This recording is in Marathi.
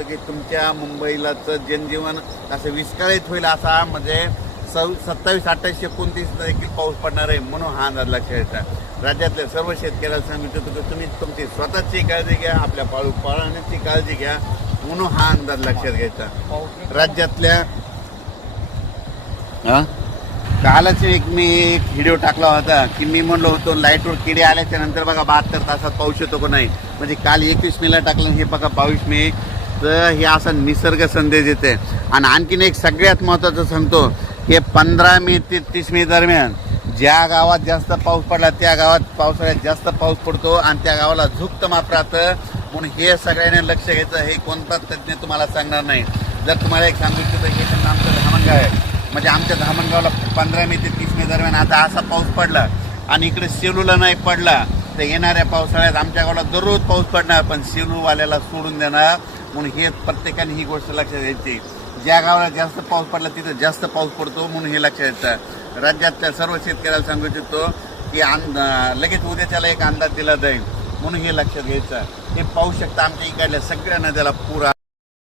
होतं की तुमच्या मुंबईलाच जनजीवन असं विस्कळीत होईल असा म्हणजे सव सत्तावीस अठ्ठावीस एकोणतीस देखील पाऊस पडणार आहे म्हणून हा अंदाज लक्षात येतात राज्यातल्या सर्व शेतकऱ्याला सांगितलं होतं की तुम्ही तुमची स्वतःची काळजी घ्या आपल्या पाळू पाळण्याची काळजी घ्या म्हणून हा अंदाज लक्षात घ्यायचा राज्यातल्या कालच एक मी एक व्हिडिओ टाकला होता की मी म्हणलो होतो लाईटवर किडे आल्याच्यानंतर बघा बहात्तर तासात पाऊस येतो का नाही? म्हणजे काल एकवीस मेला टाकलं हे बघा बावीस मे तर हे असा निसर्ग संदेश येते. आणि आणखीन एक सगळ्यात महत्त्वाचं सांगतो हे पंधरा मे ते तीस मे दरम्यान ज्या गावात जास्त पाऊस पडला त्या गावात पावसाळ्यात जास्त पाऊस पडतो आणि त्या गावाला झुक्त माप राहतं म्हणून हे सगळ्यांनी लक्ष घ्यायचं हे कोणताच तज्ज्ञ तुम्हाला सांगणार नाही. जर तुम्हाला एक सांगू इच्छितं की आमचं धामणगाव आहे. म्हणजे आमच्या धामणगावला पंधरा मे ते तीस मे दरम्यान आता असा पाऊस पडला आणि इकडे सेलूला नाही पडला तर येणाऱ्या पावसाळ्यात आमच्या गावाला दररोज पाऊस पडणार पण सेलूवाल्याला सोडून देणार. म्हणून हे प्रत्येकाने ही गोष्ट लक्षात घ्यायची. ज्या गावाला जास्त पाऊस पडला तिथं जास्त पाऊस पडतो म्हणून हे लक्षात येतं. राज्यातल्या सर्व शेतकऱ्याला सांगू इच्छितो की आन लगेच उद्याच्याला एक अंदाज दिला जाईल म्हणून हे लक्षात घ्यायचं. हे पाहू शकता आमच्या इकडल्या सगळ्या नद्याला पूर